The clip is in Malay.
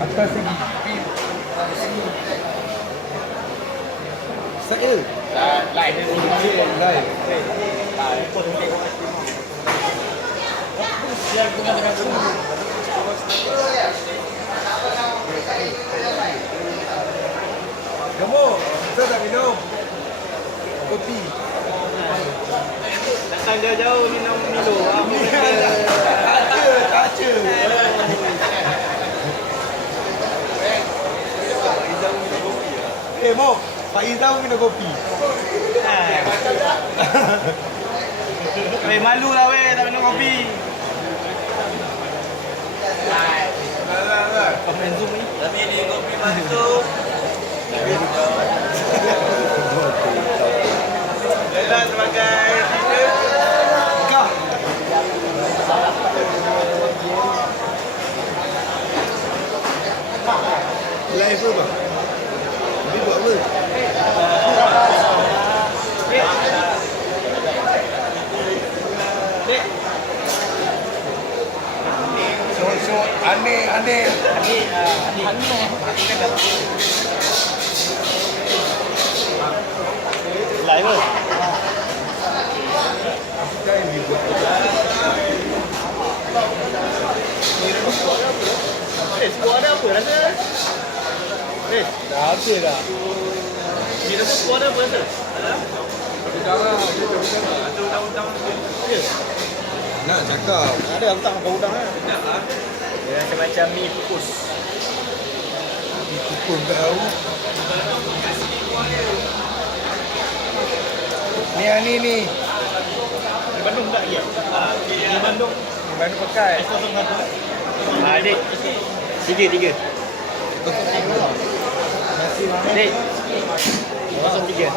Atas lagi. Saya. Lain dia. Lain. Kamu, saya tak minum kopi. Datang jauh-jauh minum Milo. Tak ada. Mo, Pak Izam minum kopi. Weh, malu lah weh, tak minum kopi. Kau main Zoom ni? Kami ni kopi masuk. Jalan sebagai leader. Kau. Live ke bang? Ini buat apa? So aneh. Live ke? Kita yang dibuat. Squad ada apa rasa? Dah ada dah. Ni rasa squad apa rasa? Udang. Ada udang-udang. Ya. Nak cakap. Ada udang apa udang ah? Dia macam mi kukus. Itu pun tahu. Ni. Di Bandung tak ya? Di Bandung. Di mana pakai? Adik. Tiga. Nasi mana? Dek. 03.